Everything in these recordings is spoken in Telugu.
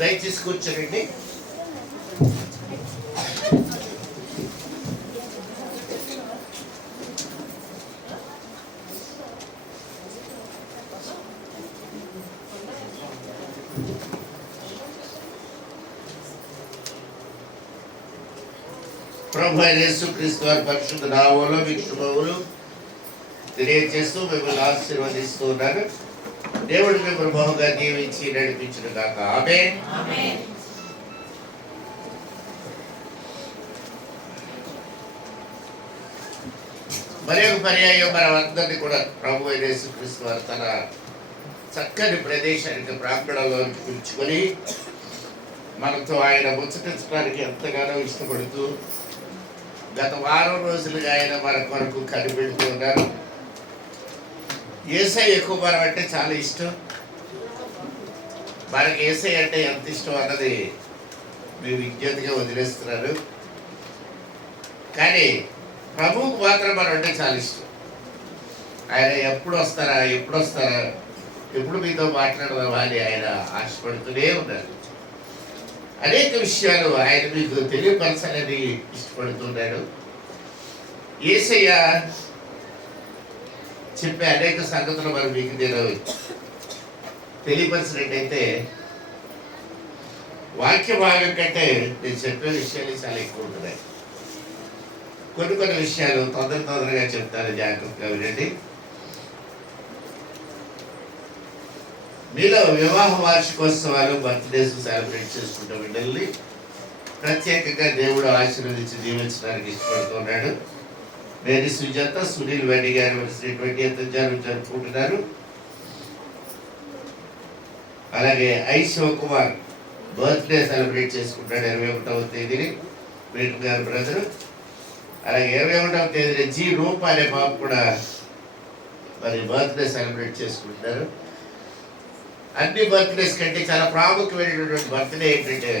దయచేసి కూర్చోండి. ప్రభు యేసుక్రీస్తు వారి పరిశుద్ధ నామములో మీకు శుభములు తెలియజేస్తూ మిమ్మల్ని ఆశీర్వదిస్తూ ఉన్నారు. దేవుడు మిమ్మల్ని బహుగా దీవించి నడిపించును గాక. ఆమేన్. మరి ఒక పర్యాయం మనం అందరినీ కూడా ప్రభు యేసుక్రీస్తు వారు తన చక్కని ప్రదేశానికి ప్రాంగణంలో పిలుచుకొని మనతో ఆయన ముచ్చటించడానికి ఎంతగానో ఇష్టపడుతూ గత వారం రోజులుగా ఆయన మన కొరకు కనిపెడుతూ ఉన్నారు. యేసయ్య ఎక్కువ మనం అంటే చాలా ఇష్టం. మనకి యేసయ్య అంటే ఎంత ఇష్టం అన్నది మీ విజ్ఞతగా వదిలేస్తున్నారు. కానీ ప్రభువుకు మాత్రం మనం అంటే చాలా ఇష్టం. ఆయన ఎప్పుడు వస్తారా ఎప్పుడు మీతో మాట్లాడదామా అని ఆయన ఆశపడుతూనే ఉన్నారు. అనేక విషయాలు ఆయన మీకు తెలియపరచాలని ఇష్టపడుతున్నాడు. యేసయ్య చెప్పే అనేక సంగతులు మరి మీకు నేను తెలియపరిచినట్టయితే వాక్య భాగం కంటే నేను చెప్పే విషయాలు చాలా ఎక్కువ ఉంటున్నాయి. కొన్ని విషయాలు తొందరగా చెప్తాను, జాగ్రత్తగా వినండి. మీలో వివాహ వార్షికోత్సవాలు, బర్త్డేస్ సెలబ్రేట్ చేసుకుంటూ బిడ్డల్ని ప్రత్యేకంగా దేవుడు ఆశీర్వదించి దీవించడానికి ఇష్టపడుతున్నాడు. మేరీ సుజాత, సునీల్ వెడ్డి గారు 20th జరుపుకుంటున్నారు. అలాగే ఐ శివకుమార్ బర్త్డే సెలబ్రేట్ చేసుకుంటాడు 21వ తేదీని, వీటి గారు బ్రదరు. అలాగే 21వ తేదీని జీ రూప అనే బాబు కూడా మరి బర్త్డే సెలబ్రేట్ చేసుకుంటున్నారు. అన్ని బర్త్డేస్ కంటే చాలా ప్రాముఖ్యమైనటువంటి బర్త్డే ఏంటంటే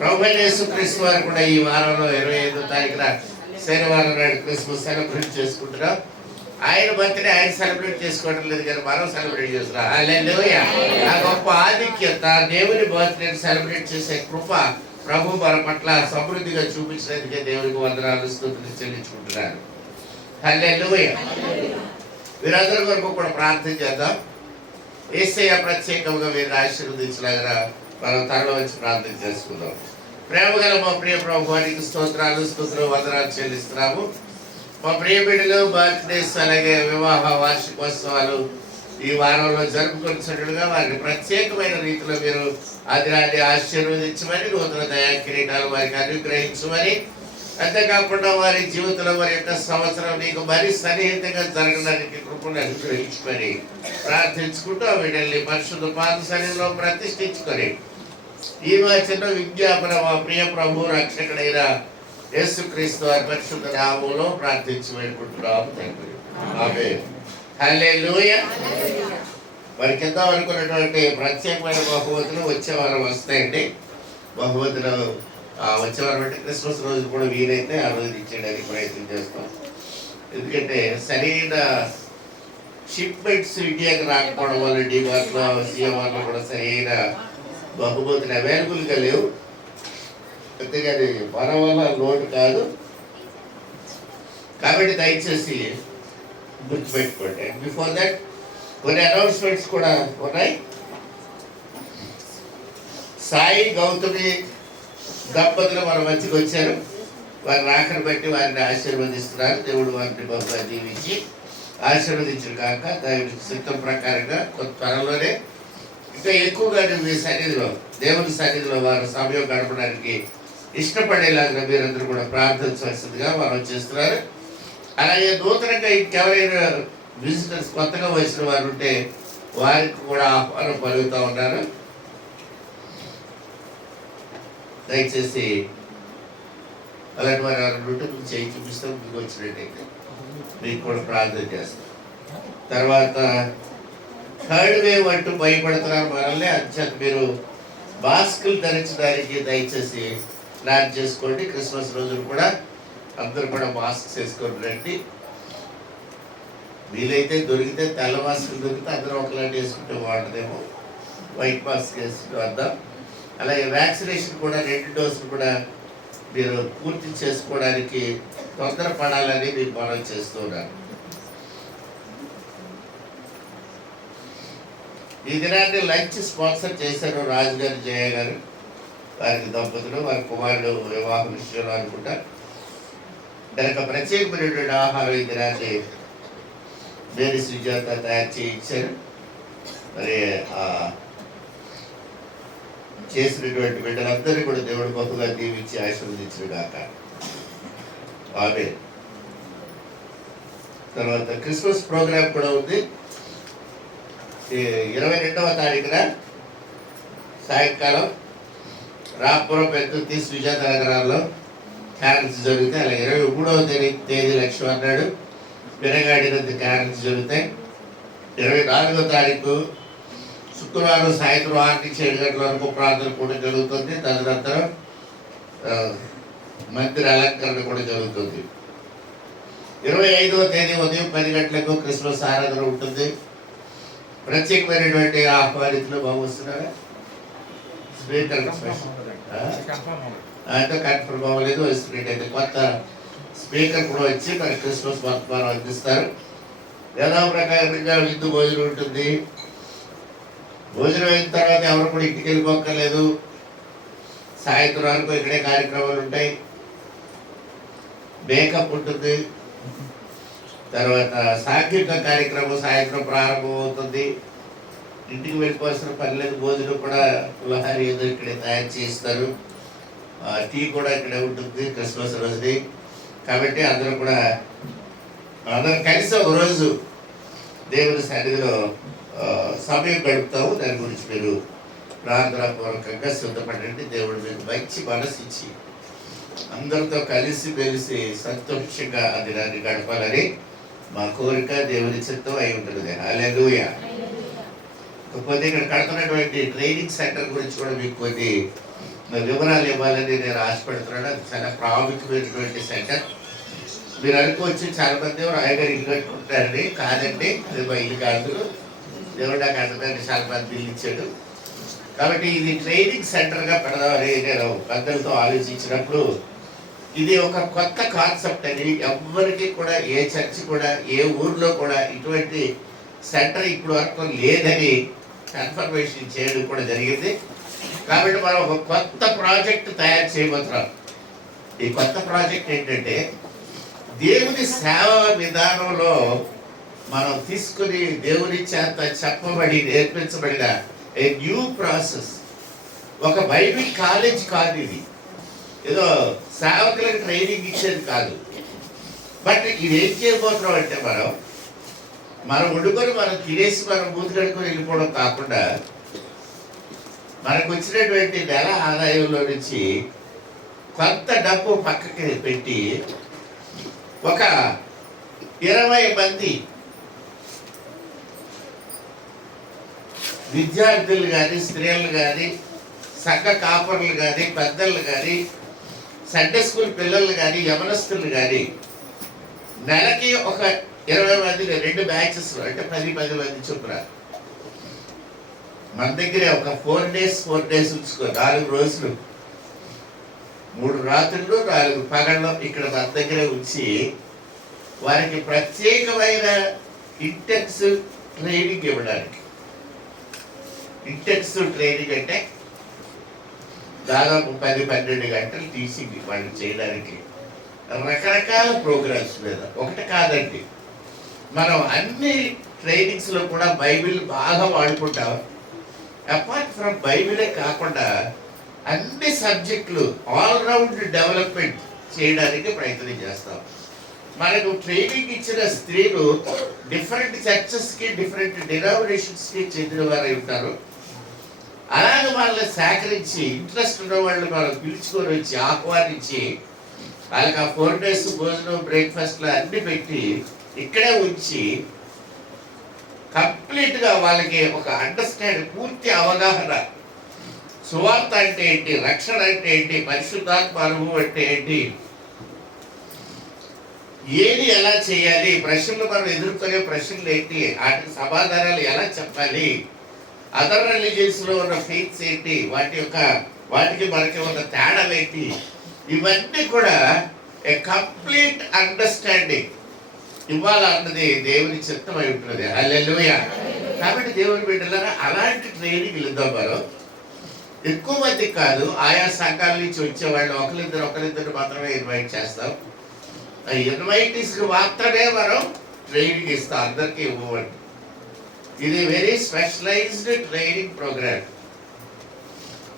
ప్రభు యేసుక్రీస్తు వారు కూడా ఈ వారంలో 25వ తారీఖున శనివారం నాడు క్రిస్మస్ సెలబ్రేట్ చేసుకుంటున్నాం. ఆయన బర్త్డే ఆయన సెలబ్రేట్ చేసుకోవడం లేదు కానీ మనం సెలబ్రేట్ చేస్తున్నాం. హల్లెలూయా. ఆ గొప్ప ఆధిక్యత, దేవుని బర్త్డే సెలబ్రేట్ చేసే కృప ప్రభు మన పట్ల సమృద్ధిగా చూపించినందుకే దేవునికి వందనాలు, స్తుతులు చెల్లించుకుంటున్నారు. హల్లెలూయా. వీరందరి వరకు కూడా ప్రార్థన చేద్దాం. యేసయ్య ప్రత్యేకంగా వీరిని ఆశీర్వదించలాగా మనం తరలో వచ్చి ప్రార్థన చేసుకుందాం. ప్రేమగల మా ప్రియ ప్రభువానికి స్తోత్రాలు, స్తుతులు, వందనాలు చెల్లిస్తున్నాము. మా ప్రియ బిడ్డలు బర్త్డేస్ అలాగే వివాహ వార్షికోత్సవాలు ఈ వారంలో జరుపుకొచ్చినట్లుగా వారికి ప్రత్యేకమైన రీతిలో మీరు అది ఆశీర్వదించమని, నూతన దయా కిరీటాలు వారికి అనుగ్రహించమని, అంతేకాకుండా వారి జీవితంలో వారి యొక్క సంవత్సరం నీకు మరీ సన్నిహితంగా జరగడానికి కృపను అనుగ్రహించుకొని ప్రార్థించుకుంటూ వీళ్ళని పరిశుద్ధ పాద సన్నిధిలో ప్రతిష్ఠించుకొని ఈ చిన్న విజ్ఞాపన మా ప్రియ ప్రభు రక్షకుడైన యేసుక్రీస్తు వారి పరిశుద్ధ నామములో ప్రార్థించి వేడుకుంటున్నాము తండ్రి. ఆమేన్. హల్లెలూయా. మరి కింద అనుకున్నటువంటి ప్రత్యేకమైన బహుమతులు వచ్చే వారం వస్తాయండి. బహుమతులు వచ్చే వారం అంటే క్రిస్మస్ రోజు కూడా వీలైతే ఆ రోజు ఇచ్చేయడానికి ప్రయత్నం చేస్తాం. ఎందుకంటే సరైన షిప్మెంట్స్ ఇండియాకి రాకపోవడం వల్ల డిమార్ట్లో, సిఎంఆర్లో కూడా సరైన బహుమతులు అవైలబుల్గా లేవు. అంతేగాని మన వల్ల లోటు కాదు. కాబట్టి దయచేసి గుర్తుపెట్టుకోండి. బిఫోర్ దట్ కొన్ని అనౌన్స్మెంట్స్ కూడా ఉన్నాయి. సాయి గౌతమి దంపతులు మన మధ్యకి వచ్చారు. వారి రాకను బట్టి వారిని ఆశీర్వదిస్తున్నారు. దేవుడు వారిని బహుగా దీవించి ఆశీర్వదించరు కాక దేవుడి సిద్ధం ప్రకారంగా కొంత త్వరలోనే ఇంకా ఎక్కువగా మీ సన్నిధిలో, దేవుని సన్నిధిలో వారు సమయం గడపడానికి ఇష్టపడేలాగా మీరందరూ కూడా ప్రార్థించవలసిందిగా వారు చేస్తున్నారు. అలాగే నూతనంగా ఇంకెవరైనా విజిటర్స్ కొత్తగా వచ్చిన వారు ఉంటే వారికి కూడా ఆహ్వానం పలుకుతూ ఉన్నారు. దయచేసి అలాంటి వారు ఎవరు చేయి చూపిస్తాం, మీకు వచ్చినట్టయితే మీకు కూడా ప్రార్థన చేస్తాం. తర్వాత థర్డ్ వేవ్ అంటూ భయపడుతున్నారు మనల్ని. అంచేత మీరు మాస్కులు ధరించడానికి దయచేసి ప్లాన్ చేసుకోండి. క్రిస్మస్ రోజులు కూడా అందరూ కూడా మాస్క్ వేసుకొని రండి. వీలైతే దొరికితే తెల్ల మాస్కులు దొరికితే అందరూ ఒకలాంటి వేసుకుంటే బాగుంటుందేమో. వైట్ మాస్క్ వేసుకుంటూ వద్దాం. అలాగే వ్యాక్సినేషన్ కూడా 2 డోసులు కూడా మీరు పూర్తి చేసుకోవడానికి తొందరపడాలని మీకు మనం చేస్తున్నాను. ఈ దినాన్ని లంచ్ స్పాన్సర్ చేశారు రాజు గారు, జయ గారు, వారికి దంపతులు, వారి కుమారుడు వివాహ విషయంలో అనుకుంటా. దానికి ప్రత్యేకమైనటువంటి ఆహారం ఈ దినాన్ని మేరీ సుజాత తయారు చేయించారు. మరి చేసినటువంటి బిడ్డలందరినీ కూడా దేవుడు బహుగా దీవించి ఆశీర్వదించిన గాక. ఆమె తర్వాత క్రిస్మస్ ప్రోగ్రామ్ కూడా ఉంది. 22వ తారీఖున సాయంకాలం రాపురం పెద్ద సుజాత నగరాల్లో క్యారెన్స్ జరుగుతాయి. అలాగే 23వ తేదీ లక్ష్యం అన్నాడు పెరగాడినంత క్యారెన్స్ జరుగుతాయి. 24వ తారీఖు శుక్రవారం సాయంత్రం 6 నుంచి 7 గంటల వరకు ప్రార్థన కూడా జరుగుతుంది. తదనంతరం మందిర అలంకరణ కూడా జరుగుతుంది. 25వ తేదీ ఉదయం 10 గంటలకు క్రిస్మస్ ఆరాధన ఉంటుంది. ప్రత్యేకమైనటువంటి ఆహ్వానితులు బాగుస్తున్నారా? స్పీకర్ అంటే కన్ఫర్మ్ అవ్వలేదు. అయితే కొత్త స్పీకర్ కూడా వచ్చి మరి క్రిస్మస్ వర్తమానం అందిస్తారు. యథా ప్రకారంగా విందు భోజనం ఉంటుంది. భోజనం అయిన తర్వాత ఎవరు కూడా ఇంటికి వెళ్ళిపోక్కర్లేదు. సాయంత్రం వరకు ఇక్కడే కార్యక్రమాలు ఉంటాయి. మేకప్ ఉంటుంది. తర్వాత సాంఘిక కార్యక్రమం సాయంత్రం ప్రారంభం అవుతుంది. ఇంటికి వెళ్ళిపోవాల్సిన పని లేదు. భోజనం కూడా పులహారి ఏదో ఇక్కడే తయారు చేస్తారు. టీ కూడా ఇక్కడే ఉంటుంది క్రిస్మస్ రోజుని. కాబట్టి అందరూ కూడా అందరూ కలిసి ఒక రోజు దేవుని సన్నిధిలో సమయం గడుపుతాము. దాని గురించి మీరు ప్రార్థనాపూర్వకంగా సిద్ధపడండి. దేవుడు మీకు మంచి మనసు ఇచ్చి అందరితో కలిసి మెలిసి సంతోషంగా ఆ దినాన్ని గడపాలని మా కోరిక, దేవుని చిత్తం అయి ఉంటుంది. హల్లెలూయా. కాకపోతే ఇక్కడ కడుతున్నటువంటి ట్రైనింగ్ సెంటర్ గురించి కూడా మీకు కొన్ని వివరాలు ఇవ్వాలని నేను ఆశపడుతున్నాను. అది చాలా ప్రాముఖ్యమైనటువంటి సెంటర్. మీరు అనుకోవచ్చు చాలా మంది రాయగారు ఇల్లు కట్టుకుంటారని. కాదండి, అది మా ఇల్లు కాదు. దేవుడు నాకు అందరికీ చాలా మంది ఇల్లు ఇచ్చాడు. కాబట్టి ఇది ట్రైనింగ్ సెంటర్గా పెడదామని నేను పెద్దలతో ఆలోచించినప్పుడు ఇది ఒక కొత్త కాన్సెప్ట్ అని, ఎవరికి కూడా ఏ చర్చి కూడా ఏ ఊర్లో కూడా ఇటువంటి సెంటర్ ఇప్పుడు వరకు లేదని కన్ఫర్మేషన్ చేయడం కూడా జరిగింది. కాబట్టి మనం ఒక కొత్త ప్రాజెక్ట్ తయారు చేయబోతున్నాం. ఈ కొత్త ప్రాజెక్ట్ ఏంటంటే దేవుని సేవ విధానంలో మనం తీసుకుని దేవుని చేత చెప్పబడి నేర్పించబడిన ఏ న్యూ ప్రాసెస్. ఒక బైబిల్ కాలేజ్ కాదు ఇది, ఏదో సేవకులకు ట్రైనింగ్ ఇచ్చేది కాదు. బట్ ఇది ఏం చేయబోతున్నాం అంటే మనం వండుకొని మనం తినేసి మనం మూతి కడుకొని వెళ్ళిపోవడం కాకుండా మనకు వచ్చినటువంటి నెల ఆదాయంలో నుంచి కొంత డబ్బు పక్కకి పెట్టి ఒక 20 మంది విద్యార్థులు కానీ, స్త్రీలు కానీ, సంఘ కాపరులు కానీ, పెద్దలు కానీ, సండే స్కూల్ పిల్లలు కానీ, యవనస్తులు కానీ నెలకి ఒక 20 మంది 2 బ్యాచెస్ అంటే 10 మంది చొప్పున మన దగ్గరే ఒక 4 days ఉంచుకో. 4 రోజులు 3 రాత్రులు 4 పగళ్ళు ఇక్కడ మన దగ్గరే ఉంచి వారికి ప్రత్యేకమైన ఇంటెన్సివ్ ట్రైనింగ్ ఇవ్వడానికి. ఇంటెన్సివ్ ట్రైనింగ్ అంటే దాదాపు 10-12 గంటలు టీచింగ్ వాళ్ళు చేయడానికి రకరకాల ప్రోగ్రామ్స్ మీద. ఒకటి కాదండి, మనం అన్ని ట్రైనింగ్స్లో కూడా బైబిల్ బాగా వాడుకుంటాం. అపార్ట్ ఫ్రమ్ బైబిలే కాకుండా అన్ని సబ్జెక్టులు ఆల్రౌండ్ డెవలప్మెంట్ చేయడానికి ప్రయత్నం చేస్తాం. మనకు ట్రైనింగ్ ఇచ్చిన స్త్రీలు డిఫరెంట్ చర్చెస్కి, డిఫరెంట్ డినామినేషన్స్కి చెందిన వారు ఉంటారు. అలాగే వాళ్ళని సేకరించి ఇంట్రెస్ట్ ఉన్న వాళ్ళు మనం పిలుచుకొని వచ్చి ఆహ్వానించి వాళ్ళకి ఆ 4 days భోజనం, బ్రేక్ఫాస్ట్లు అన్ని పెట్టి ఇక్కడే ఉంచి కంప్లీట్గా వాళ్ళకి ఒక అండర్స్టాండ్, పూర్తి అవగాహన, సువార్త అంటే ఏంటి, రక్షణ అంటే ఏంటి, పరిశుద్ధాత్మ అనుభవం అంటే ఏంటి, ఏది ఎలా చేయాలి, ప్రశ్నలు మనం ఎదుర్కొనే ప్రశ్నలు ఏంటి, వాటికి సమాధానాలు ఎలా చెప్పాలి, అదర్ రిలీజియన్స్లో ఉన్న ఫెయిత్స్ ఏంటి, వాటి యొక్క వాటికి మనకి ఉన్న తేడాలు ఏంటి, ఇవన్నీ కూడా ఏ కంప్లీట్ అండర్స్టాండింగ్ ఇవ్వాలన్నది దేవుని చిత్తం అయి ఉంటుంది. హల్లెలూయా. కాబట్టి దేవుని బిడ్డలారా అలాంటి ట్రైనింగ్ ఇద్దాం. మనం ఎక్కువ మంది కాదు, ఆయా సంఘాల నుంచి వచ్చేవాళ్ళు ఒకరిద్దరు మాత్రమే ఇన్వైట్ చేస్తాం. ఆ ఇన్వైటీస్కి మాత్రమే మనం ట్రైనింగ్ ఇస్తాం, అందరికీ ఇవ్వండి. ఇది వెరీ స్పెషలైజ్డ్ ట్రైనింగ్ ప్రోగ్రామ్.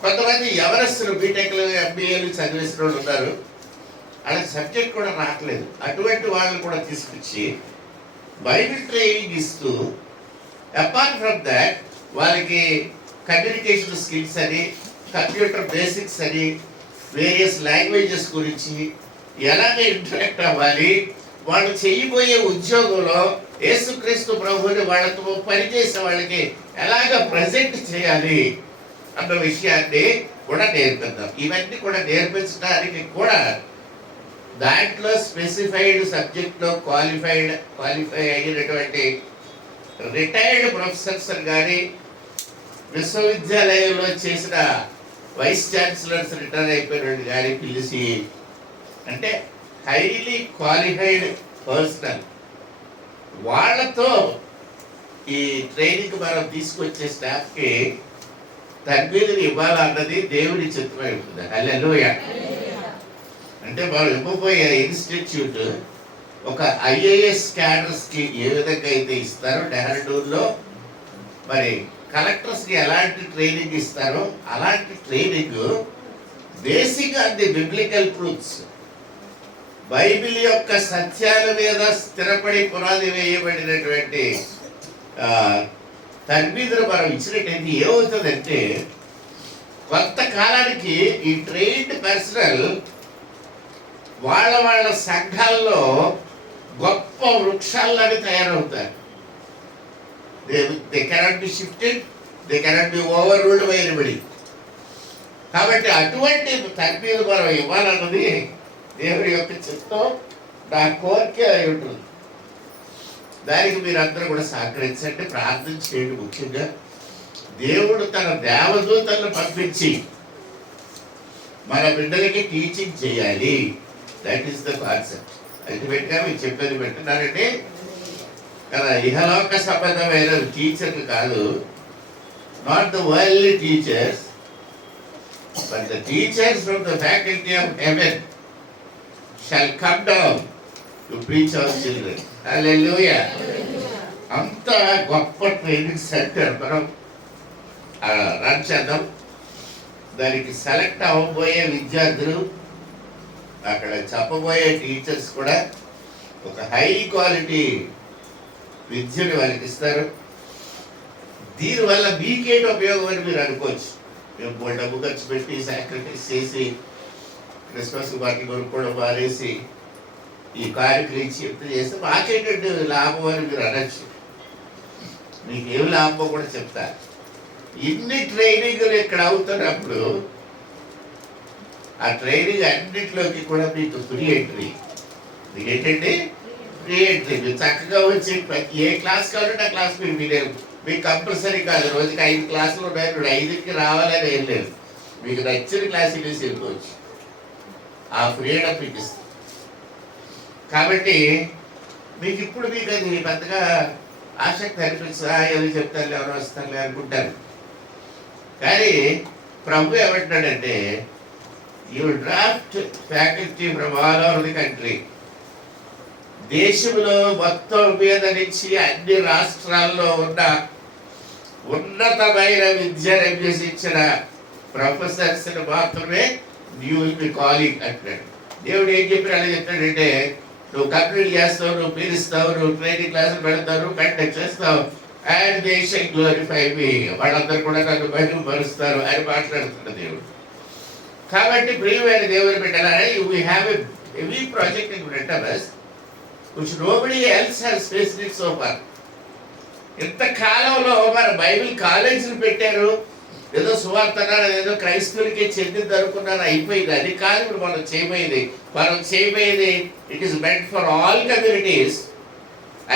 కొంతమంది ఎవరస్తులు బీటెక్లు ఎంబీఏలు చదివేసిన వాళ్ళు ఉన్నారు, వాళ్ళకి సబ్జెక్ట్ కూడా రావట్లేదు. అటువంటి వాళ్ళని కూడా తీసుకొచ్చి బైబిల్ ట్రైనింగ్ ఇస్తూ, అపార్ట్ ఫ్రమ్ దాట్ వాళ్ళకి కమ్యూనికేషన్ స్కిల్స్ అని, కంప్యూటర్ బేసిక్స్ అని, వేరియస్ లాంగ్వేజెస్ గురించి ఎలాగ ఇంటరాక్ట్ అవ్వాలి, వాళ్ళు చేయబోయే ఉద్యోగంలో యేసుక్రీస్తు ప్రభువుని వాళ్ళతో పనిచేసే వాళ్ళకి ఎలాగ ప్రజెంట్ చేయాలి అన్న విషయాన్ని కూడా నేర్పిద్దాం. ఇవన్నీ కూడా నేర్పించడానికి కూడా దాంట్లో స్పెసిఫైడ్ సబ్జెక్ట్లో క్వాలిఫై అయినటువంటి రిటైర్డ్ ప్రొఫెసర్స్ కానీ, విశ్వవిద్యాలయంలో చేసిన వైస్ ఛాన్సలర్స్ రిటైర్ అయిపోయిన కానీ పిలిచి, అంటే హైలీ క్వాలిఫైడ్ పర్సనల్ వాళ్ళతో ఈ ట్రైనింగ్ మనం తీసుకొచ్చే స్టాఫ్కి తరబేతులు ఇవ్వాలన్నది దేవుని చిత్తమై ఉంటుంది. హల్లెలూయా. అంటే మనం ఇవ్వబోయే ఇన్స్టిట్యూట్ ఒక ఐఏఎస్ క్యాడర్స్కి ఏ విధంగా అయితే ఇస్తారో డెహ్రాడూన్లో, మరి కలెక్టర్స్కి ఎలాంటి ట్రైనింగ్ ఇస్తారో అలాంటి training basic on the biblical truths, Bible యొక్క సత్యాల మీద స్థిరపడి పునాది వేయబడినటువంటి తర్బీదులు మనం ఇచ్చినట్టయితే ఏమవుతుందంటే, కొంతకాలానికి ఈ ట్రైన్డ్ పర్సనల్ వాళ్ళ సంఘాల్లో గొప్ప వృక్షాలని తయారవుతారు. They cannot be shifted, they cannot be overruled by anybody. కాబట్టి అటువంటి తర్బీదు మనం ఇవ్వాలన్నది దేవుడి యొక్క చిత్తం, నా కోరిక అయి ఉంటుంది. దానికి మీరు అందరూ కూడా సహకరించండి, ప్రార్థన చేయండి. ముఖ్యంగా దేవుడు తన దేవదూతలను పంపించి మన బిడ్డలకి టీచింగ్ చేయాలి. That is the concept. అల్టిమేట్గా మీరు చెప్పేది పెట్టినారండి కదా, ఇహలోక సంబంధమైన టీచర్లు కాదు, not the worldly teachers, but the teachers from the faculty of haven shall come down to preach our children. Hallelujah. అంత గొప్ప ట్రైనింగ్ సెంటర్ మనం రన్ చేద్దాం. దానికి సెలెక్ట్ అవ్వబోయే విద్యార్థులు, అక్కడ చెప్పబోయే టీచర్స్ కూడా ఒక హై క్వాలిటీ విద్యను వాళ్ళకి ఇస్తారు. దీనివల్ల మీకేంటి ఉపయోగం అని మీరు అనుకోవచ్చు. మేము డబ్బు ఖర్చు పెట్టి సాక్రిఫైస్ చేసి క్రిస్మస్ పార్టీ కొనుక్కోవడం మానేసి ఈ కార్యక్రమం చెప్తే చేస్తే మాకేంటంటే లాభం అని మీరు అనొచ్చు. మీకు ఏమి లాభమో కూడా చెప్తా. ఇన్ని ట్రైనింగ్లు ఇక్కడ అవుతున్నప్పుడు ఆ ట్రైనింగ్ అన్నింటిలోకి కూడా మీకు ఫ్రీ ఎంట్రీ. మీకు ఏంటంటే ఫ్రీ ఎంట్రీ. మీరు చక్కగా వచ్చి ఏ క్లాస్ కావాలంటే ఆ క్లాస్ మీరు వినేరు. మీకు కంపల్సరీ కాదు, రోజుకి 5 క్లాసులు ఉన్నాయి, 5కి రావాలని ఏం లేదు. మీకు నచ్చిన క్లాసులు వేసి వెళ్ళిపోవచ్చు. ఆ ఫ్రీడమ్ మీకు ఇస్తుంది. కాబట్టి మీకు ఇప్పుడు మీకు అది పెద్దగా ఆసక్తి అనిపిస్తా, ఏదో చెప్తారు ఎవరో వస్తారులే అనుకుంటారు. కానీ ప్రభు ఏమంటున్నాడంటే, you draft faculty from all over the country. దేశంలో మొత్తం మీద నుంచి అన్ని రాష్ట్రాల్లో ఉన్న ఉన్నతమైన విద్యను అభ్యసించిన ప్రొఫెసర్స్ మాత్రమే యూ విల్ బి కాలింగ్ అంటున్నాడు. దేవుడు ఏం చెప్పి అలా చెప్తాడంటే, నువ్వు కంప్లీట్ చేస్తావు, నువ్వు పిలుస్తావు, నువ్వు ట్రైనింగ్ క్లాసులు పెడతావు, కండక్ట్ చేస్తావు, అండ్ దే షల్ గ్లోరిఫై మీ, వాళ్ళందరూ కూడా నన్ను మహిమపరుస్తారు అని మాట్లాడుతున్నాడు దేవుడు. కాబట్టి ప్రియమైన దేవుని బిడ్డలారా, we have a heavy project in front of us which nobody else has faced it so far. ఇంత కాలంలో మన బైబిల్ కాలేజీలు పెట్టారు, ఏదో సువార్తనాలు ఏదో క్రైస్తవులకి చెందింది అనుకున్నారు, అయిపోయింది. అది కాదు ఇప్పుడు మనం చేయబోయేది it is meant for all communities.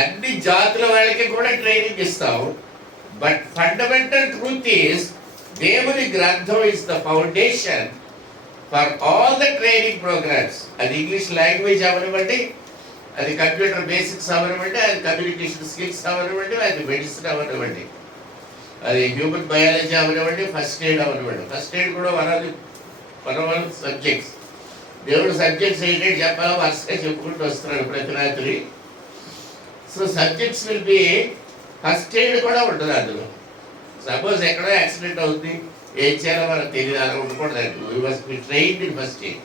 అన్ని జాతుల వాళ్ళకి కూడా ట్రైనింగ్ ఇస్తాం. బట్ ఫండమెంటల్ ట్రూత్ ఈస్ దేవుని గ్రంథం is the foundation for all the training programs. అది ఇంగ్లీష్ లాంగ్వేజ్ అవనివ్వండి, అది కంప్యూటర్ బేసిక్స్ అవనివ్వండి, అది కమ్యూనికేషన్ స్కిల్స్ అవనివ్వండి, అది మెడిసిన్ అవనివ్వండి, అది హ్యూమన్ బయాలజీ అవనివ్వండి, ఫస్ట్ ఎయిడ్ అవనివ్వండి. ఫస్ట్ ఎయిడ్ కూడా వన్ సబ్జెక్ట్స్. దేవుడు సబ్జెక్ట్స్ ఏంటంటే చెప్పాలో వరుసగా చెప్పుకుంటూ వస్తున్నాడు ప్రతి రాత్రి. So subjects will be, first aid కూడా ఉంటుంది అందులో. సపోజ్ ఎక్కడో యాక్సిడెంట్ అవుతుంది, ఏం చేయాలో మనకు తెలియదు, అలా ఉండకూడదు. We must be trained in first aid.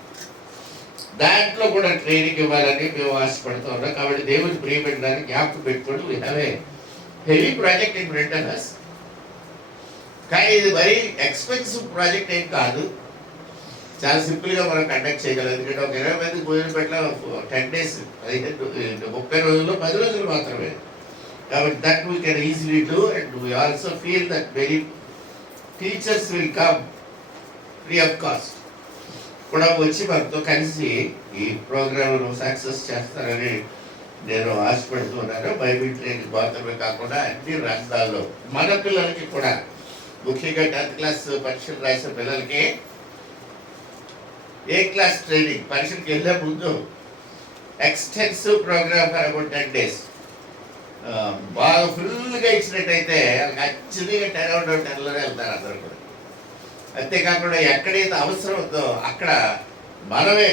దాంట్లో కూడా ట్రైనింగ్ ఇవ్వాలని మేము ఆశపడుతూ ఉన్నాం. కాబట్టి దేవుని ప్రియపెట్టడానికి జ్ఞాపకం పెట్టుకోండి. We have a heavy project in front of us. కానీ ఇది మరీ ఎక్స్పెన్సివ్ ప్రాజెక్ట్ ఏం కాదు, చాలా సింపుల్గా మనం కండక్ట్ చేయగలం. ఎందుకంటే ఒక 20 మందికి భోజనం పెట్టిన 10 days, 30 రోజుల్లో 10 రోజులు మాత్రమే. కాబట్టి that we can easily do. And we also feel that very teachers will come free of cost కూడా వచ్చి మనతో కలిసి ఈ ప్రోగ్రామ్ సక్సెస్ చేస్తారని నేను ఆశపడుతున్నాను. బైబిల్ ట్రైనింగ్ మాత్రమే కాకుండా అన్ని రంగాల్లో మన పిల్లలకి కూడా, ముఖ్యంగా 10th క్లాస్ పరీక్షలు రాసిన పిల్లలకి ఏ క్లాస్ ట్రైనింగ్, పరీక్షలకు వెళ్ళే ముందు extensive program for about 10 days బాగా ఫుల్గా ఇచ్చినట్టయితే ఖచ్చితంగా 10/10లోనే వెళ్తారు అందరూ కూడా. అంతేకాకుండా ఎక్కడైతే అవసరం ఉందో అక్కడ మనమే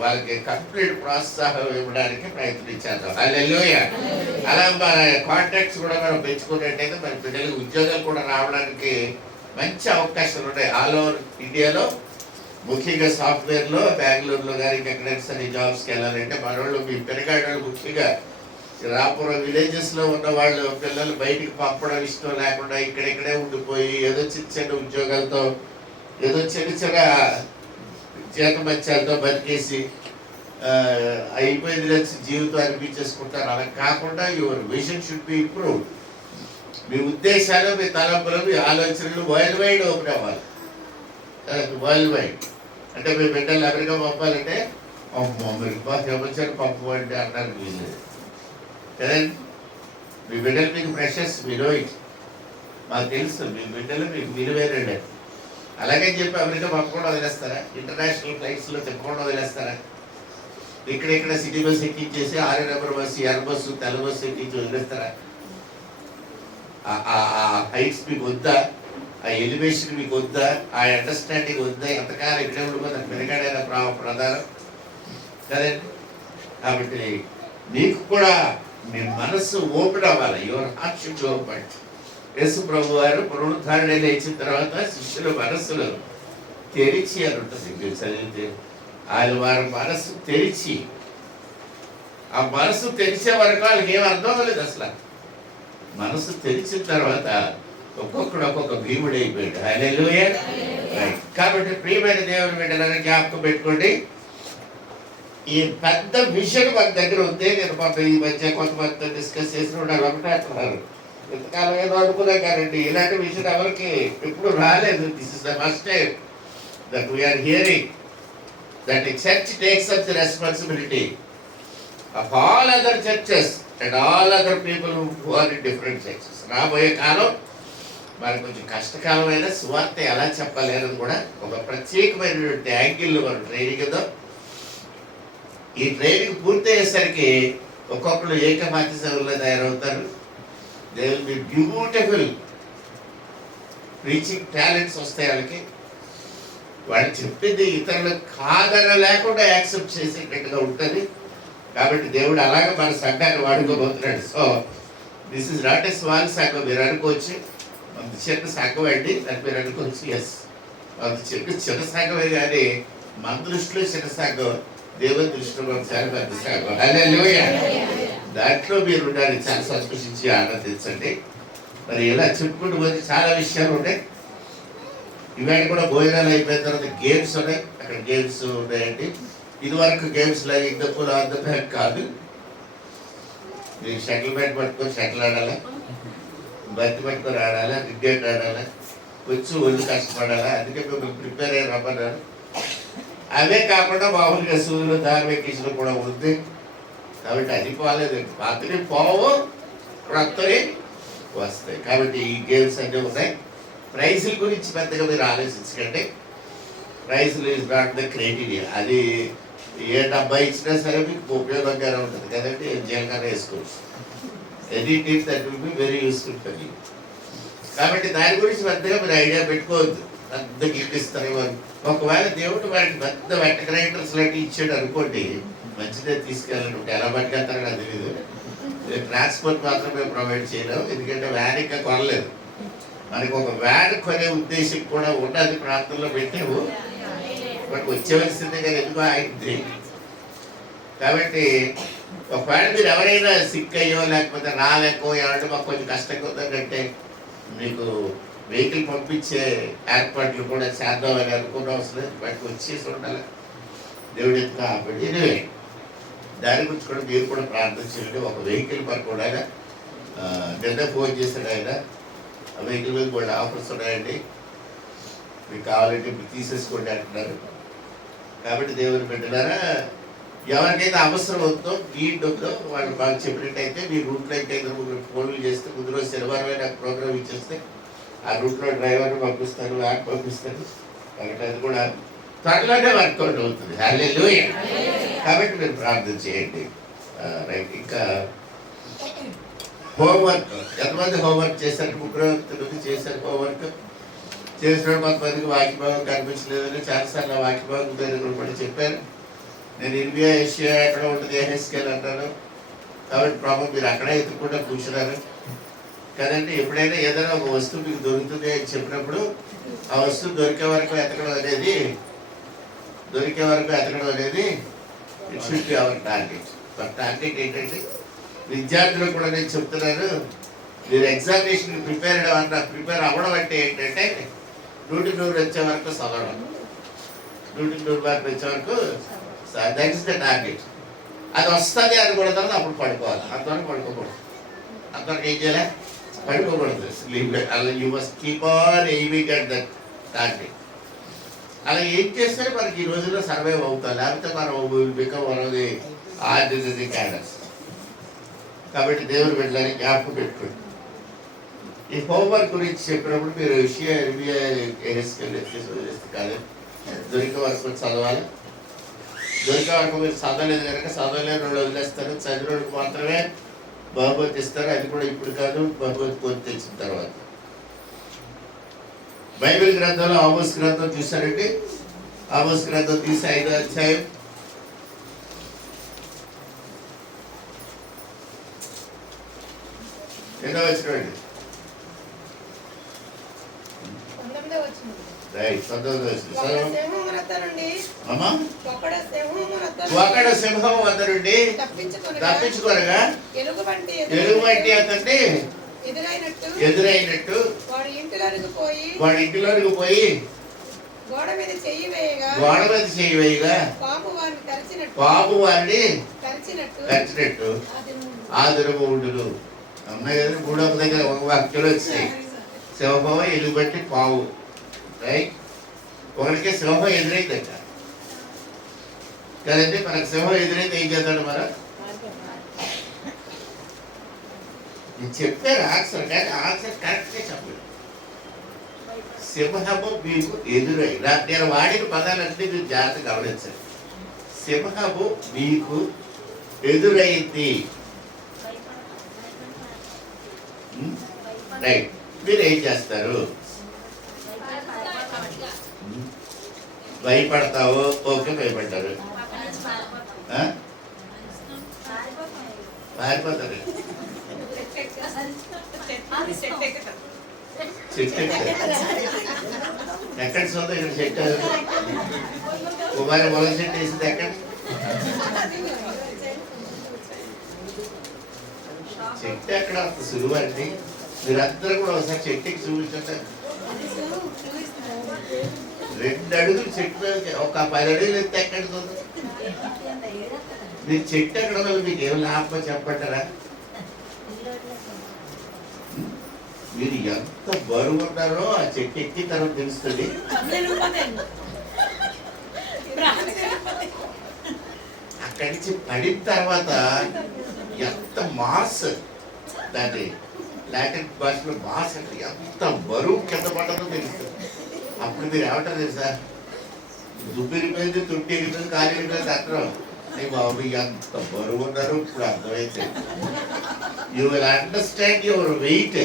వాళ్ళకి కంప్లీట్ ప్రోత్సాహం ఇవ్వడానికి ప్రయత్నించేద్దాం. హల్లెలూయా. అలా మన కాంటాక్ట్స్ కూడా మనం పెంచుకున్నట్టయితే మన పిల్లలకి ఉద్యోగాలు కూడా రావడానికి మంచి అవకాశాలు ఉన్నాయి ఆల్ ఓవర్ ఇండియాలో. ముఖ్యంగా సాఫ్ట్వేర్లో బెంగళూరులో కానీ ఇంకెక్కడైనా సరే జాబ్స్కి వెళ్ళాలంటే మన వాళ్ళు, మీ పెరగాడు ముఖ్యంగా రాపురం విలేజెస్లో ఉన్న వాళ్ళు పిల్లలు బయటికి పంపడం ఇష్టం లేకుండా ఇక్కడెక్కడే ఉండిపోయి ఏదో చిన్న చిన్న ఉద్యోగాలతో, ఏదో చిన్న చిన్న జీతమత్యాలతో బతికేసి అయిపోయింది లేచి జీవితం అనిపించేసుకుంటారు. అలా కాకుండా your vision should be improved. మీ ఉద్దేశాలు, మీ తలంపులు, మీ ఆలోచనలు వరల్డ్ వైడ్ ఓపెన్ అవ్వాలి. వరల్డ్ వైడ్ అంటే మీ బిడ్డలు అమెరికా పంపాలంటే అమ్మో అమెరికా ప్రపంచాన్ని పంపమంటే అనడానికి వీల్లేదు కదండి. మీ బిడ్డలు మీకు ప్రెషర్స్, మీరు మాకు తెలుసు, మీ బిడ్డలు మీకు విలువైనండి. అలాగే చెప్పి అమెరికా పంపకుండా వదిలేస్తారా? ఇంటర్నేషనల్ ఫ్లైట్స్లో తిప్పకుండా వదిలేస్తారా? ఇక్కడ సిటీ బస్ ఎక్కించేసి 6 నెంబర్ బస్సు, ఎర్ర బస్సు, తెల్ల బస్సు ఎక్కించి వదిలేస్తారా? ఆ హైట్స్ మీకు వద్దా? ఆ ఎలివేషన్ మీకు వద్దా? ఆ అండర్స్టాండింగ్ వద్దా? ఎంతకాలం ఇక్కడే ఉండిపోతారు, వెనకాడైన ప్రధానం కదండి. కాబట్టి మీకు కూడా మీ మనస్సు ఓపెన్ అవ్వాలి. Your heart should be open. Yesu ప్రభు వారు పునరుద్ధరణ లేచిన తర్వాత శిష్యుల మనస్సులు తెరిచి అని ఉంటుంది. మీరు చదివితే ఆయన వారి మనస్సు తెరిచి, ఆ మనసు తెరిచే వరకు వాళ్ళకి ఏం అర్థం అవ్వలేదు అసలు. మనసు తెరిచిన తర్వాత ఒక్కొక్కడు ఒక్కొక్క భీముడు అయిపోయాడు. హల్లెలూయా. కాబట్టి ప్రియమైన దేవుని బిడ్డలని జ్ఞాపకం పెట్టుకోండి. ఈ పెద్ద విషయం మన దగ్గర ఉంది. నేను పాప ఈ మధ్య కొంతమందితో డిస్కస్ చేసిన వాళ్ళు ఒకటే అంటున్నారు, ఇంతకాలం ఏదో అనుకున్నా కానండి ఇలాంటి విషయం ఎవరికి ఎప్పుడు రాలేదు. This is the first time that we are hearing that the church takes up the responsibility of all other churches and all other people who are in different churches. రాబోయే కాలం మరి కొంచెం కష్టకాలమైన సువార్త ఎలా చెప్పాలి అనేది కూడా ఒక ప్రత్యేకమైనటువంటి యాంగిల్లో మనం ట్రైనింగ్ ఏదో. ఈ ట్రైనింగ్ పూర్తి అయ్యేసరికి ఒక్కొక్కరు ఏకమాతి సేవల్లో తయారవుతారు. They will be beautiful preaching talents వస్తాయి వాళ్ళకి. వాళ్ళు చెప్పింది ఇతరులు కాదన లేకుండా యాక్సెప్ట్ చేసేటట్టుగా ఉంటుంది. కాబట్టి దేవుడు అలాగే మన సంఘాన్ని వాడుకోబోతున్నాడు. So this is not a small సంఘం. మీరు అనుకోవచ్చు అంత చిన్న సంఘం అండి అని మీరు అనుకోవచ్చు. ఎస్, అంత చిన్న సంఘమే, కానీ మన దృష్టిలో చిన్న సంఘం, దేవుని దృష్టిలో చాలా పెద్ద సంఘం. హల్లెలూయా. దాంట్లో మీరు ఉండాలి. చాలా సంతోషించి ఆనందించండి. మరి ఇలా చెప్పుకుంటూ పోతే చాలా విషయాలు ఉన్నాయి. ఇవాళ కూడా భోజనాలు అయిపోయిన తర్వాత గేమ్స్ ఉన్నాయి. అక్కడ గేమ్స్ ఉన్నాయండి. ఇదివరకు గేమ్స్ లాగా ఇంతకులు అంత కాదు. మీరు షటిల్ బ్యాట్ పట్టుకొని షటిల్ ఆడాలా, బంతి పట్టుకొని ఆడాలా, క్రికెట్ ఆడాలా, కొంచెం ఒళ్ళు కష్టపడాలా. అందుకే మిమ్మల్ని ప్రిపేర్ అయ్యి రమ్మన్నారు. అవే కాకుండా మామూలుగా సూర్యులు ధార్మిక కూడా ఉంది. కాబట్టి అది పోలేదు, అతని పోవు రక్తని వస్తాయి. కాబట్టి ఈ గేమ్స్ అన్నీ ఉన్నాయి. ప్రైజుల గురించి పెద్దగా మీరు ఆలోచించకండి. ప్రైజులు ఇస్ నాట్ ద క్రైటీరియా. అది ఏ డబ్బా ఇచ్చినా సరే మీకు ఉపయోగంగానే ఉంటుంది కదండి. జీలకర్ర వేసుకోవచ్చు. Any that will be very useful for you. కాబట్టి దాని గురించి పెద్దగా మీరు ఐడియా పెట్టుకోవద్దు. పెద్ద గిఫ్ట్ ఇస్తారు వారు. ఒకవేళ దేవుడు వారికి పెద్ద వెట్ గ్రైండర్స్ లాంటి ఇచ్చాడు అనుకోండి, మంచిదే తీసుకెళ్ళండి. ఎలా పట్టుకెళ్తారో నాకు తెలియదు. ట్రాన్స్పోర్ట్ మాత్రమే ప్రొవైడ్ చేయలేము, ఎందుకంటే వ్యాన్ ఇంకా కొనలేదు. మనకి ఒక వ్యాన్ కొనే ఉద్దేశం కూడా ఉన్నది, ప్రాంతంలో పెట్టాము. బట్ వచ్చేవలసిందే కానీ ఎందుకో అయింది. కాబట్టి ఒకవేళ మీరు ఎవరైనా సిక్ అయ్యో లేకపోతే రాలేకో ఎవరంటే మాకు కొంచెం కష్టంగా ఉందంటే మీకు వెహికల్ పంపించే ఏర్పాట్లు కూడా చేద్దామని అనుకున్న అవసరం లేదు. బయటకు వచ్చేసి ఉండాలి దేవుడి యొక్క. కాబట్టి దాని గురించి కూడా మీరు కూడా ప్రార్థన చేయండి. ఒక వెహికల్ మనకు కూడా నిన్న ఫోన్ చేశాడు ఆయన. ఆ వెహికల్ మీద కూడా ఆఫర్స్ ఉన్నాయండి, మీకు కావాలంటే మీరు తీసేసుకోండి అంటున్నారు. కాబట్టి దేవుని బిడ్డలారా, ఎవరికైతే అవసరం అవుతుందో నీడ్ ఉందో వాళ్ళు బాగా చెప్పినట్టయితే మీ రూట్లో అయితే ఫోన్లు చేస్తే ముందు రోజు శనివారం నాకు ప్రోగ్రామ్ ఇచ్చేస్తే ఆ రూట్లో డ్రైవర్ని పంపిస్తారు, వ్యాన్ పంపిస్తారు. కాబట్టి అది కూడా త్వరలోనే వర్కౌట్ అవుతుంది. హల్లెలూయా. కాబట్టి మీరు ప్రార్థన చేయండి. రైట్. ఇంకా హోంవర్క్ ఎంతమంది హోంవర్క్ చేశారు? 3 చేశారు హోంవర్క్. చేసిన కొంతమందికి వాక్యభావం కనిపించలేదని చాలాసార్లు వాక్యభావం దగ్గర కూడా చెప్పారు. నేను ఇండియా ఏషియా ఎక్కడ ఉంటుంది ఏహెస్కేల్ అంటాను. కాబట్టి ప్రభు మీరు అక్కడే ఎత్తుకుంటూ కూర్చున్నారు కదండి. ఎప్పుడైనా ఏదైనా ఒక వస్తువు మీకు దొరుకుతుంది అని చెప్పినప్పుడు ఆ వస్తువు దొరికే వరకు ఎతకడం అనేది it should be our target. Target ఏంటంటే విద్యార్థులకు కూడా నేను చెప్తున్నాను, మీరు ఎగ్జామినేషన్ ప్రిపేర్ అవ్వడం అంటే ఏంటంటే 100 వచ్చే వరకు చదవడం. 100 మార్కులు వచ్చే వరకు దట్ ఇస్ ద టార్గెట్. అది వస్తుంది అనుకున్న తర్వాత అప్పుడు పడుకోవాలి. అంతవరకు పడుకోకూడదు. అంతవరకు ఏం చేయాలి? పడుకోకూడదు. అలా you must keep on aiming at that target. అలా ఏం చేస్తే మనకి ఈ రోజుల్లో సర్వైవ్ అవుతాం, లేకపోతే మనం become one of the ordinary cadres. కాబట్టి దేవుడు వెళ్ళాలని జ్ఞాపకం పెట్టుకోండి. ఈ హోంవర్క్ గురించి చెప్పినప్పుడు మీరు వేస్తే కాదు, దొరికే వరకు చదవాలి. దొరికే వరకు మీరు చదవలేదు కనుక చదవలేని వాళ్ళు వదిలేస్తారు. చదివినోడికి మాత్రమే బహుమతి ఇస్తారు. అది కూడా ఇప్పుడు కాదు, బహుమతి పొంది తెచ్చిన తర్వాత. బైబిల్ గ్రంథంలో ఆమోస్ గ్రంథం చూసారండి. ఆమోస్ గ్రంథం తీసి 5వ అధ్యాయం 8వ వచనం అండి. ఒకడు సింహం వద్ద నుండి తప్పించుకోరగా ఎలుగుబంటి అతన్ని ఎదురైనట్టు వాడి ఇంటిలోనికి పోయి గోడ మీద చెయ్యి వేయగా పాము వారిని కరిచినట్టు ఆ దినము ఉండును. అమ్మాయి కదా 3వ దగ్గర ఒక వాక్యాలు వచ్చాయి. సింహం ఎలుగుబంటి పాము. రైట్. ఒకరికి సింహం ఎదురైందట కదండి. మనకు సింహం ఎదురైతే ఏం చేద్దాడు? మనం నేను చెప్పాను ఆన్సర్, కానీ ఆన్సర్ కరెక్ట్గా చెప్పలేదు. సింహము మీకు ఎదురై, నేను వాడిన పదాలన్నీ మీరు జాగ్రత్తగా గమనించండి. సింహము మీకు ఎదురైంది. రైట్. మీరు ఏం చేస్తారు? భయపడతావు. ఓకే, భయపడ్డారు, పారిపోతారు. చెట్టు ఎక్కడ సొంత ఇక్కడ చెట్టు కుమారి మొదటి చెట్టు వేసింది ఎక్కడ? చెట్టు ఎక్కడ అంత సులువు అండి? మీరందరూ కూడా ఒకసారి చెట్టుకి చూపించండి. 2 అడుగులు చెట్టు మీద ఒక 10 అడుగులు ఎత్తే ఎక్కడ చూద్దాం? మీరు చెట్టు ఎక్కడ వల్ల మీకు ఏం లాభం చెప్పంటారా? మీరు ఎంత బరువు ఉన్నారో ఆ చెట్టు ఎక్కి తర్వాత తెలుస్తుంది. అక్కడి నుంచి పడిన తర్వాత ఎంత మాస్ దాన్ని లాటిన్ భాషలో బాస్ అంటే ఎంత బరువు కింద పడ్డదో తెలుస్తుంది. అప్పుడు మీరు ఏమంటారు తెలుసా, దుబ్బిరిపోయింది, తుట్టి ఎగిపోయింది, కాలు ఎగిపోయింది అంటారు. అయ్యి బాబు ఎంత బరువు ఉన్నారు ఇప్పుడు అర్థమైతే. You will understand your weight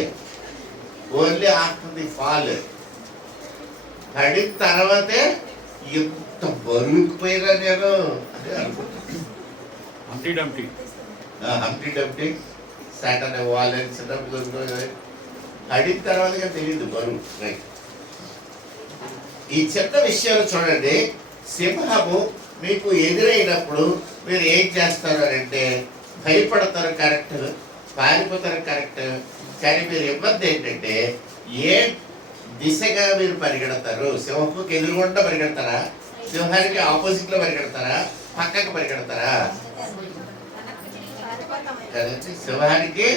only after the fall. పడిన తర్వాతే ఎంత బరువుకుపోయినా నేను అని అనుకుంటున్నాను. హంప్టీ డమ్టీ సాటర్న్ వాల్ పడిన తర్వాత తెలియదు బరువు. రైట్. ఈ చిన్న విషయాలు చూడండి. సింహము మీకు ఎదురైనప్పుడు మీరు ఏం చేస్తారు అంటే భయపడతారు, కరెక్ట్, పారిపోతారు, కరెక్ట్. కానీ మీరు ఇబ్బంది ఏంటంటే ఏ దిశగా మీరు పరిగెడతారు. సింహంకి ఎదురుగుండా పరిగెడతారా, సింహానికి ఆపోజిట్ లో పరిగెడతారా, పక్కకు పరిగెడతారా? కదండి, సింహానికి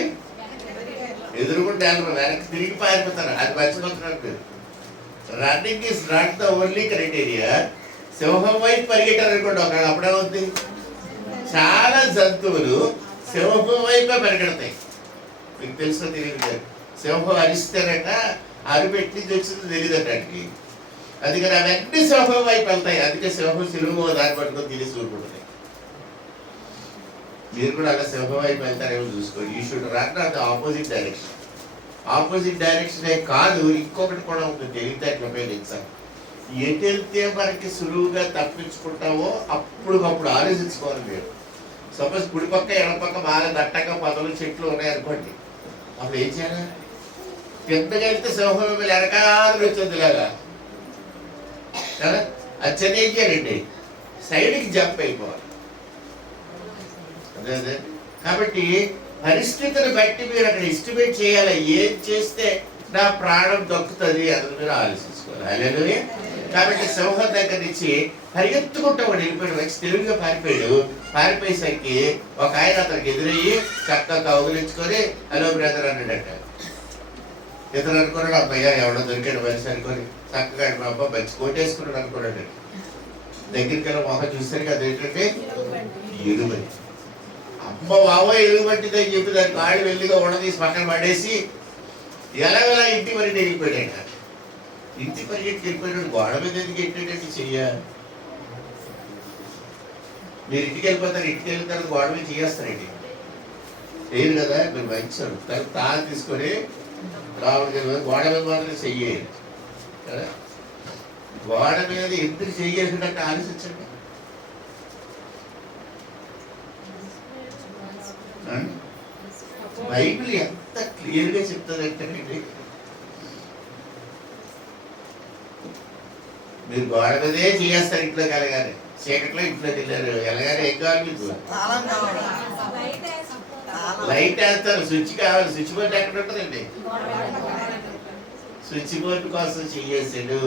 ఎదురుగుండా వెనక్కి తిరిగి పారిపోతారు. అది మర్చిపోతున్నారు మీరు. Running is not the only criteria. సింహం వైపు పరిగెట్టారు అనుకోండి, ఒక అప్పుడేమవుతుంది, చాలా జంతువులు సింహం వైపే పరిగెడతాయి. మీకు తెలుసో తెలియదు, సింహం అరిస్తేనట అరిపెట్టి వచ్చింది తెలియదట వాటికి. అందుకని అవన్నీ సింహం వైపు వెళ్తాయి. అందుకే సింహం సిలువ దాన్ని పట్టుకొని తిరిగి చూడుకుంటుంది. మీరు కూడా అలా సింహం వైపు వెళ్తారేమో చూసుకోండి. You should run on the opposite direction. Opposite డైరెక్షనే కాదు, ఇంకొకటి కూడా ఉంటుంది, తెలివితేటలు ఉపయోగించాలి. ఎటు వెళ్తే మనకి సులువుగా తప్పించుకుంటామో అప్పుడు ఆలోచించుకోవాలి మీరు. సపోజ్ కుడి పక్క ఎడపక్క బాగా దట్టంగా పొదలు చెట్లు ఉన్నాయనుకోండి, అప్పుడు ఏం చేయాలి? కిందకి వెళ్తే సింహం వెనకాల వచ్చింది లాగా కదా, అది ఏం చేయాలండి, సైడ్కి జంప్ అయిపోవాలి. అదే అదే. కాబట్టి పరిస్థితిని బట్టి మీరు అక్కడ ఎస్టిమేట్ చేయాలి. ఏం చేస్తే నా ప్రాణం దక్కుతుంది అన్నది మీరు ఆలోచించుకోవాలి. హల్లెలూయా. కాబట్టి సింహం దగ్గర నుంచి పరిగెత్తుకుంటూ వాడు వెళ్ళిపోయాడు. వచ్చి తెలుగుగా పారిపోయేసరికి ఒక ఆయన అతనికి ఎదురయ్యి చక్కగా కౌగులించుకొని హలో బ్రదర్ అన్నాడట. ఇతను అనుకున్నాడు, అబ్బాయ్యా ఎవడో దొరికాడు మనిషి అనుకొని చక్కగా మా అబ్బా మంచి కోటేసుకున్నాడు అనుకున్నాడు. దగ్గరికి వెళ్ళి మొహం చూసరికి అదేంటంటే ఎలుగుబంటి. అమ్మ బాబో ఎలుగుబంటిదని చెప్పి దానికి ఆడి వెళ్ళిగా ఉండదీసి పక్కన పడేసి ఎలాగలా ఇంటి పరిగెట్టి వెళ్ళిపోయాడు. ఇంటి పరిగెట్టి వెళ్ళిపోయాడు. గోడ మీద ఎందుకు ఎట్టేటట్టు చెయ్యాలి? మీరు ఇంటికి వెళ్ళిపోతారు, ఇంటికి వెళ్ళిన తర్వాత గోడ మీద చేస్తారండి, చేయరు కదా. మీరు మంచారు తను తాను తీసుకొని రావడానికి గోడ మీద మాత్రం చెయ్యాలి కదా. గోడ మీద ఎందుకు చెయ్యాల్సిందంటే ఆలోచించండి. బైబిల్ ఎంత క్లియర్గా చెప్తుందంటే మీరు గోడ మీదే చేస్తారు. ఇంట్లోకి వెళ్ళగానే చీకట్లో ఇంట్లోకి వెళ్ళారు, వెళ్ళగానే ఏం కావాలి మీకు? లైట్ వేస్తారు. స్విచ్ కావాలి. స్విచ్ బోర్డు ఎక్కడ ఉంటుందండి? స్విచ్ బోర్డు కోసం చేసాడు.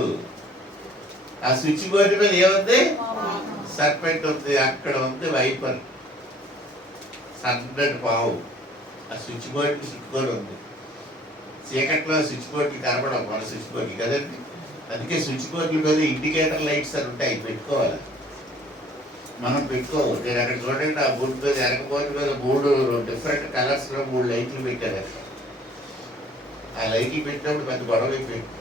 ఆ స్విచ్ బోర్డు మీద ఏముంది? సర్పెంట్ ఉంది. అక్కడ ఉంది వైపర్, సన్నటి పావు. ఆ స్విచ్ బోర్డుకి చుట్టుకొని ఉంది. చీకట్లో స్విచ్ బోర్డుకి కనపడం మన స్విచ్ బోర్డుకి కదండి. అందుకే స్విచ్ బోర్డుల మీద ఇండికేటర్ లైట్స్ అని ఉంటాయి, పెట్టుకోవాలి. మనం పెట్టుకోవు. నేను అక్కడ చూడండి, ఆ బోర్డు మీద వెనక బోర్డు మీద 3 డిఫరెంట్ కలర్స్లో 3 లైట్లు పెట్టారు. ఆ లైట్లు పెట్టినప్పుడు పెద్ద గొడవ అయిపోయింది.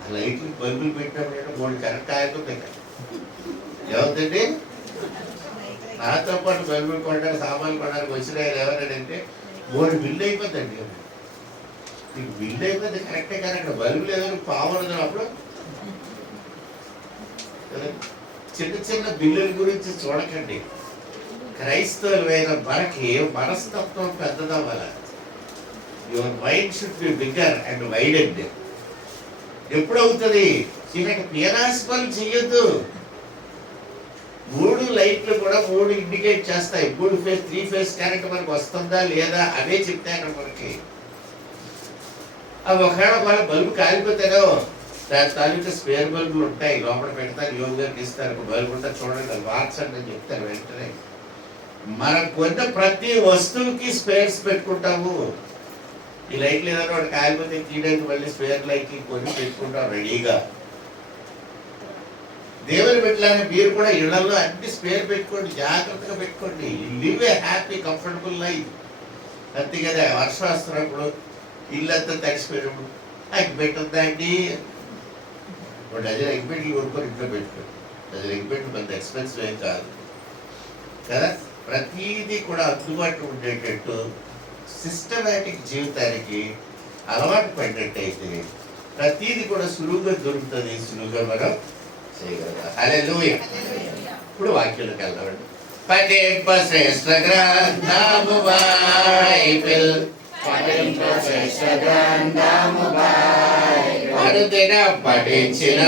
ఆ లైట్లు బల్బులు పెట్టినప్పుడు 3 కరెంట్ ఆగుతుంది. ఇక్కడ ఏమవుతుంది? నాతో పాటు బల్బులు కొనడానికి సామాన్లు కొనడానికి వచ్చిన ఎవరంటే 3 బిల్లు అయిపోద్దండి. మీకు బిల్లు అయిపోద్ది కరెక్టే, కానీ అక్కడ బల్బు లేదని పావు అప్పుడు చిన్న చిన్న బిల్లుల గురించి చూడకండి. క్రైస్తవులైన మనకి మనస్తత్వం పెద్దదవ్వాలి. Your mind should be bigger and wided. ఎప్పుడవుతుంది? చీకటి పీనాసి పనులు చెయ్యొద్దు. 3 లైట్లు కూడా 3 ఇండికేట్ చేస్తాయి. 3 ఫేస్ 3 ఫేస్ కరెంట్ మనకు వస్తుందా లేదా అదే చెప్తే అక్కడ మనకి. అవి ఒకవేళ బల్బు కాలిపోతేనో దాని తాలూకా స్పేర్ బల్బులు ఉంటాయి, లోపల పెడతారు, యోగి గారికి ఇస్తారు. బల్బు ఉంటుంది చూడండి, అది మార్చండి అని చెప్తారు వెంటనే. మనం కొన్న ప్రతి వస్తువుకి స్పేర్స్ పెట్టుకుంటాము. ఈ లైట్లు ఏదైనా వాడు కాలిపోతే తీయడానికి మళ్ళీ స్పేర్ లైట్లు కొని పెట్టుకుంటాం రెడీగా. దేవుని పెట్టాలని మీరు కూడా ఇళ్లలో అన్ని స్పేర్ పెట్టుకోండి, జాగ్రత్తగా పెట్టుకోండి. లివ్ ఏ హ్యాపీ కంఫర్టబుల్ లైఫ్. అంతే కదా, వర్షం వస్తున్నప్పుడు ఇల్లంతా తడిసిపోయినప్పుడు అగ్గిపెట్టుందండి, ఒక డజన్ అగ్గిపెట్లు కొనుక్కొని ఇంట్లో పెట్టుకోండి. డజన్ అగ్గిపెట్లు కొంత ఎక్స్పెన్సివ్ ఏం కాదు కదా. ప్రతీది కూడా అందుబాటులో ఉండేటట్టు సిస్టమేటిక్ జీవితానికి అలవాటు పడినట్టయితే ప్రతీది కూడా సులువుగా దొరుకుతుంది, సులువుగా మనం చేయగలం. హల్లెలూయా. ఇప్పుడు వాక్యంలోకి వెళ్దామండి. పఠింప శ్రేష్ఠ గ్రంథము బైబిల్, అనుదిన పఠించిన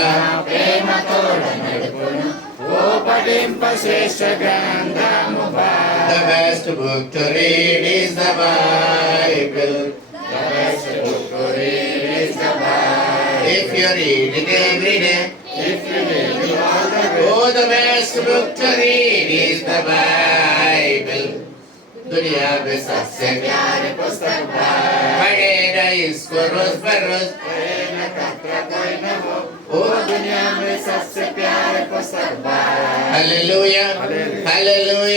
the best book to read is the Bible. If you read it every day, oh, the best book to read is the Bible. दुनिया में सबसे प्यारे पुस्तक पढ़े न इसको रोज बरोज, ओ दुनिया में सबसे प्यारे पुस्तक। Hallelujah, hallelujah.